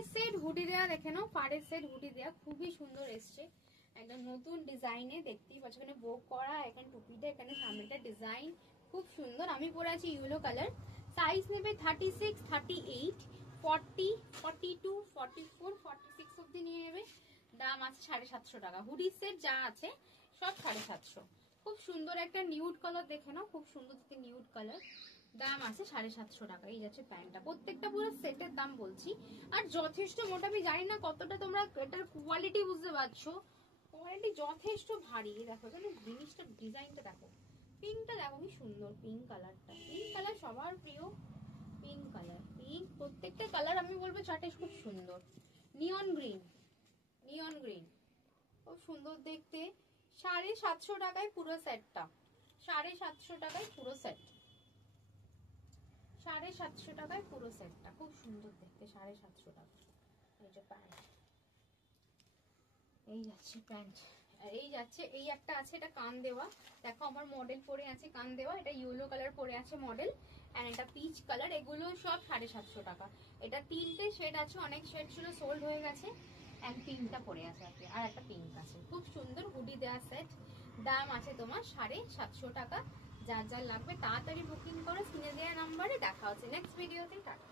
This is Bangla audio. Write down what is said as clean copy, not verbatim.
ফাড়ের সেট হুডি দেওয়া দেখে নাও, ফাড়ের সেট হুডি দেওয়া খুবই সুন্দর এসছে, একদম নতুন ডিজাইনে, দেখতেই পাচ্ছ এখানে বোক করা, এখানে টুপিটা, এখানে সামনেটা ডিজাইন খুব সুন্দর। আমি পরে আছি ইয়েলো কালার। সাইজ নেবে 36, 38, 40, 42, 44, 46 অব্দি নিয়ে নেবে। দাম আছে 750 টাকা। হুডি সেট যা আছে সব 750। খুব সুন্দর একটা নিউড কালার দেখে নাও, খুব সুন্দর দেখতে নিউড কালার, দাম আছে 750 টাকা। এই যাচ্ছে প্যান্টটা, প্রত্যেকটা পুরো সেটের দাম বলছি। আর যথেষ্ট মোটা, আমি জানি না কতটা তোমরা এটার কোয়ালিটি বুঝতে পারছো, কোয়ালিটি যথেষ্ট ভারী। দেখো এখানে জিনিসটা, ডিজাইনটা দেখো, পিঙ্কটা দেখো কি সুন্দর, পিঙ্ক কালারটা, পিঙ্ক কালার সবার প্রিয়, পিঙ্ক কালার, পিঙ্ক প্রত্যেকটা কালার আমি বলবো চারটে খুব সুন্দর। নিয়ন গ্রিন, নিয়ন গ্রিন খুব সুন্দর দেখতে। 750 টাকায় পুরো সেটটা, 750 টাকায় পুরো সেট, 750 টাকায় পুরো সেটটা, খুব সুন্দর দেখতে, 750 টাকা। এই যে প্যান্ট, এই যাচ্ছে প্যান্ট, আর এই যাচ্ছে, এই একটা আছে, এটা কান দেওয়া, দেখো আমার মডেল পরে আছে কান দেওয়া, এটা ইয়েলো কালার পরে আছে মডেল, আর এটা পিচ কালার, এগুলো সব 750 টাকা। এটা 3টে শেড আছে, অনেক শেড ছিল সোল্ড হয়ে গেছে, এক পিঙ্কটা পরে আছে আর একটা পিঙ্ক আছে, খুব সুন্দর হুডি দেওয়া সেট, দাম আছে তোমার 750 টাকা। যার যার লাগবে তাড়াতাড়ি বুকিং করো, স্ক্রিনে দেওয়া নাম্বারে। দেখা হচ্ছে নেক্সট ভিডিওতে, টাটা।